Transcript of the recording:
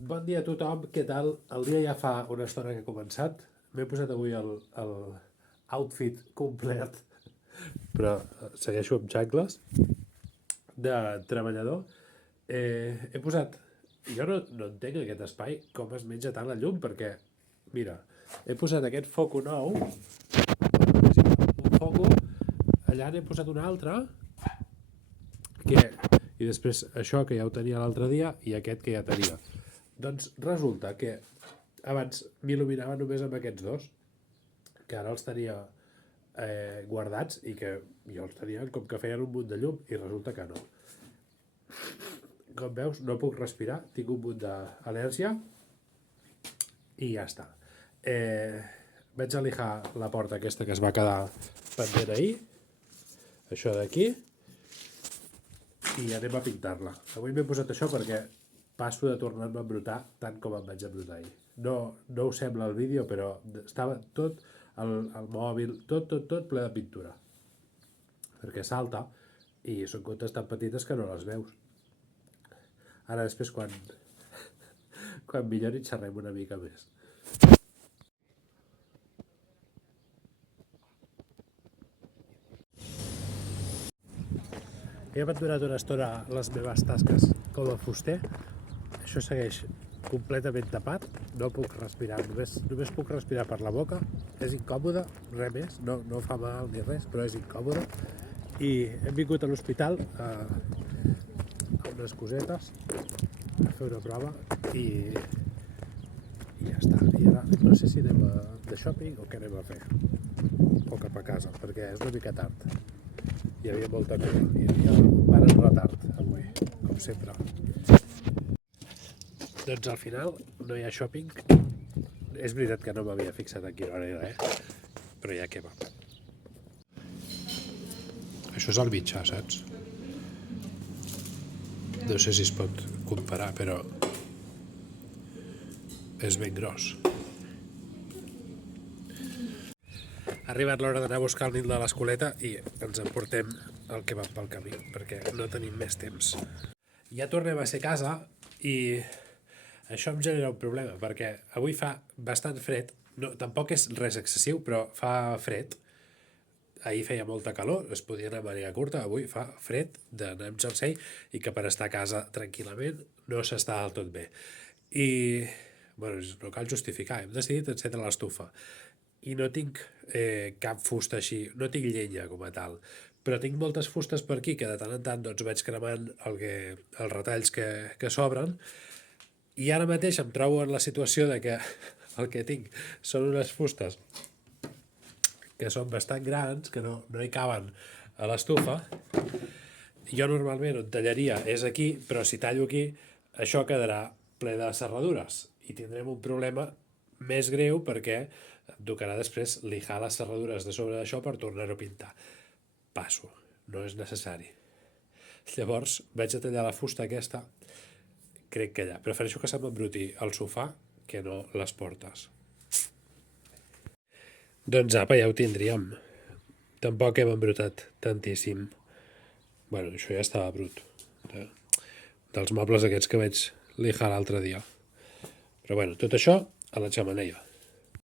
Bon dia a tothom, què tal? El dia ja fa una estona que ha començat. M'he posat avui el outfit complet, però segueixo amb xancles de treballador. He posat... Jo no entenc aquest espai com es menja tant la llum, perquè, mira, he posat aquest foco nou, un foco, allà n'he posat un altre, i després això que ja ho tenia l'altre dia i aquest que ja tenia. Doncs resulta que abans m'il·luminava només amb aquests dos, que ara els tenia guardats i que jo els tenia com que feien un munt de llum i resulta que no. Com veus, no puc respirar, tinc un munt d'al·lèrgia i ja està. Vaig a lijar la porta aquesta que es va quedar pendent ahir, això d'aquí, i anem a pintar-la. Avui m'he posat això perquè passo de tornar-me a embrutar tant com em vaig embrutar ahir. No us sembla el vídeo, però estava tot, el mòbil, tot ple de pintura. Perquè salta i són gotes tan petites que no les veus. Ara després quan millori xerrem una mica més. He abandonat una estona les meves tasques com a fuster. Això segueix completament tapat, no puc respirar, només puc respirar per la boca, és incòmode, res més, no fa mal ni res, però és incòmode. I hem vingut a l'hospital a unes cosetes, a fer una prova i ja està. I ara no sé si anem de shopping o què anem a fer, o cap a casa, perquè és una mica tard. Hi havia molta cola, van en retard avui, com sempre. Doncs al final no hi ha shopping. És veritat que no m'havia fixat a quina hora era, però ja què va. Això és el mitjà, saps? No sé si es pot comparar, però és ben gros. Ha arribat l'hora d'anar a buscar el nil de l'escoleta i ens emportem el que va pel camí, perquè no tenim més temps. Ja tornem a ser a casa i això em genera un problema, perquè avui fa bastant fred, tampoc és res excessiu, però fa fred. Ahir feia molta calor, es podia anar a màniga curta, avui fa fred d'anar amb jersei i que per estar a casa tranquil·lament no s'està del tot bé. I, bueno, no cal justificar, hem decidit encendre l'estufa. I no tinc cap fusta així, no tinc llenya com a tal, però tinc moltes fustes per aquí que de tant en tant doncs, vaig cremant els retalls que sobren, i ara mateix em trobo en la situació de que el que tinc són unes fustes que són bastant grans, que no hi caben a l'estufa. Jo normalment on tallaria és aquí, però si tallo aquí, això quedarà ple de serradures i tindrem un problema més greu perquè em tocarà després lijar les serradures de sobre d'això per tornar-ho a pintar. Passo, no és necessari. Llavors vaig a tallar la fusta aquesta, crec que allà. Prefereixo que se m'embruti el sofà que no les portes. Doncs apa, ja ho tindríem. Tampoc hem embrutat tantíssim. Bueno, això ja estava brut. Dels mobles aquests que vaig lijar l'altre dia. Però bueno, tot això a la xemeneia.